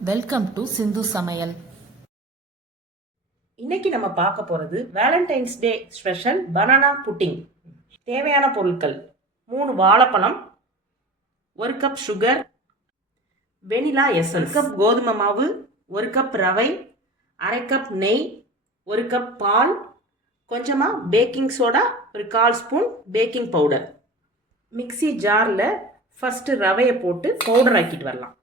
Welcome to சிந்து சமையல் இன்னைக்கு நம்ம பார்க்க போகிறது Valentine's day special banana pudding தேவையான பொருட்கள் மூணு வாழைப்பழம் ஒரு cup sugar vanilla essence cup கோதுமை மாவு ஒரு கப் ரவை அரை கப் நெய் ஒரு கப் பால் கொஞ்சமாக பேக்கிங் சோடா ஒரு கால் ஸ்பூன் பேக்கிங் பவுடர் மிக்ஸி ஜாரில் ஃபஸ்ட்டு ரவையை போட்டு பவுடர் ஆக்கிட்டு வரலாம்.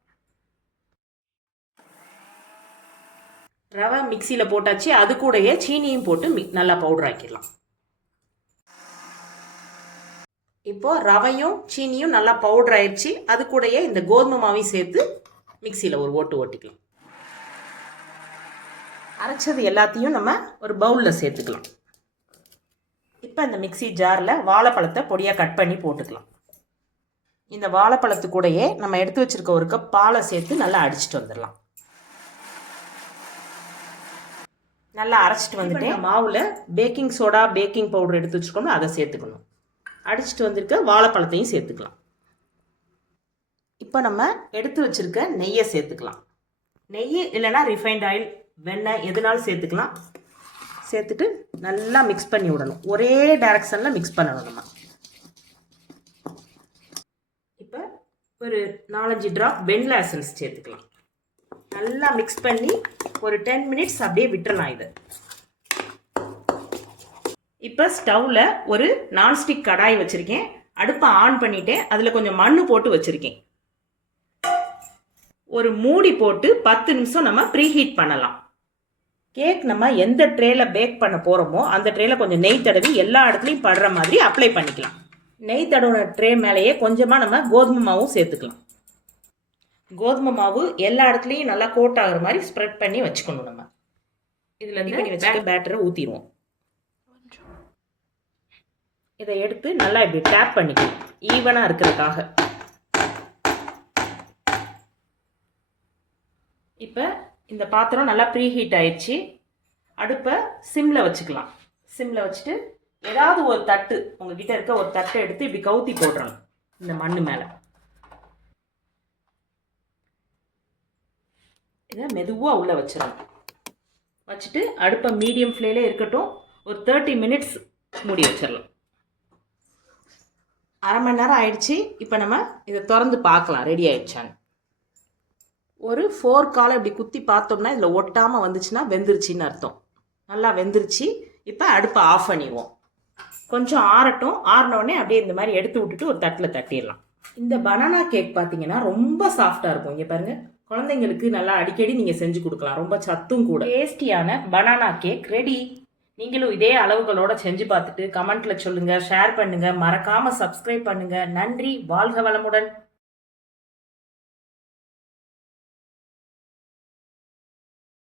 ரவை மிக்சியில் போட்டாச்சு அது கூடயே சீனியும் போட்டு மி நல்லா பவுடர் ஆக்கிடலாம். இப்போ ரவையும் சீனியும் நல்லா பவுடர் ஆயிடுச்சு அது கூடயே இந்த கோதுமை மாவையும் சேர்த்து மிக்சியில் ஒரு ஓட்டு ஓட்டிக்கலாம். அரைச்சது எல்லாத்தையும் நம்ம ஒரு பவுலில் சேர்த்துக்கலாம். இப்போ இந்த மிக்ஸி ஜாரில் வாழைப்பழத்தை பொடியாக கட் பண்ணி போட்டுக்கலாம். இந்த வாழைப்பழத்து கூடயே நம்ம எடுத்து வச்சிருக்க ஒரு கப் பாலை சேர்த்து நல்லா அடிச்சிட்டு வந்துடலாம். நல்லா அரைச்சிட்டு வந்துட்டேன். மாவில் பேக்கிங் சோடா பேக்கிங் பவுடர் எடுத்து வச்சுருக்கோம்னா அதை சேர்த்துக்கணும். அடிச்சிட்டு வந்திருக்க வாழைப்பழத்தையும் சேர்த்துக்கலாம். இப்போ நம்ம எடுத்து வச்சிருக்க நெய்யை சேர்த்துக்கலாம். நெய் இல்லைன்னா ரிஃபைண்ட் ஆயில் வெண்ணெய் எதுனாலும் சேர்த்துக்கலாம். சேர்த்துட்டு நல்லா மிக்ஸ் பண்ணி விடணும். ஒரே டைரக்ஷனில் மிக்ஸ் பண்ணணும் நம்ம. இப்போ ஒரு நாலஞ்சு ட்ராப் வெண்ணிலா எசன்ஸ் சேர்த்துக்கலாம். நல்லா மிக்ஸ் பண்ணி ஒரு டென் மினிட்ஸ் அப்படியே விட்டுறலாம் இது. இப்போ ஸ்டவ்வில் ஒரு நான்ஸ்டிக் கடாய் வச்சுருக்கேன். அடுப்பை ஆன் பண்ணிவிட்டேன் அதில் கொஞ்சம் மண் போட்டு வச்சுருக்கேன். ஒரு மூடி போட்டு பத்து நிமிஷம் நம்ம ப்ரீஹீட் பண்ணலாம். கேக் நம்ம எந்த ட்ரேல பேக் பண்ண போகிறோமோ அந்த ட்ரேல கொஞ்சம் நெய் தடவி எல்லா இடத்துலையும் படுற மாதிரி அப்ளை பண்ணிக்கலாம். நெய் தடவின ட்ரே மேலேயே கொஞ்சமாக நம்ம கோதுமை மாவும் சேர்த்துக்கலாம். கோதுமை மாவு எல்லா இடத்துலையும் நல்லா கோட் ஆகுற மாதிரி ஸ்ப்ரெட் பண்ணி வச்சுக்கணும் நம்ம. இதில் இருந்து பேட்டரை ஊற்றிடுவோம் இதை எடுத்து நல்லா இப்படி டேப் பண்ணிக்கணும். ஈவனாக இருக்கிறதுக்காக. இப்போ இந்த பாத்திரம் நல்லா ப்ரீ ஹீட் ஆயிடுச்சு. அடுப்பை சிம்மில் வச்சுக்கலாம். சிம்மில் வச்சுட்டு ஏதாவது ஒரு தட்டு உங்ககிட்ட இருக்க ஒரு தட்டை எடுத்து இப்படி கவுத்தி போடுறணும் இந்த மண்ணு மேலே. இதை மெதுவாக உள்ளே வச்சிடணும் வச்சுட்டு அடுப்பை மீடியம் ஃப்ளேலே இருக்கட்டும் ஒரு தேர்ட்டி மினிட்ஸ் மூடி வச்சிடலாம். அரை மணி நேரம் ஆயிடுச்சு. இப்போ நம்ம இதை திறந்து பார்க்கலாம். ரெடி ஆயிடுச்சான்னு ஒரு ஃபோர் காலை இப்படி குத்தி பார்த்தோம்னா இதில் ஒட்டாமல் வந்துச்சுன்னா வெந்துருச்சின்னு அர்த்தம். நல்லா வெந்துருச்சு. இப்போ அடுப்பை ஆஃப் பண்ணிடுவோம். கொஞ்சம் ஆறட்டும். ஆறினோடனே அப்படியே இந்த மாதிரி எடுத்து விட்டுட்டு ஒரு தட்டில் தட்டிடலாம். இந்த பனானா கேக் பார்த்தீங்கன்னா ரொம்ப சாஃப்டாக இருக்கும். இங்கே பாருங்கள் குழந்தைங்களுக்கு நல்லா அடிக்கடி நீங்கள் செஞ்சு கொடுக்கலாம். ரொம்ப சத்தும் கூட. டேஸ்டியான பனானா கேக் ரெடி. நீங்களும் இதே அளவுகளோட செஞ்சு பார்த்துட்டு கமெண்ட்ல சொல்லுங்க ஷேர் பண்ணுங்க மறக்காம சப்ஸ்கிரைப் பண்ணுங்க. நன்றி வாழ்க வளமுடன்.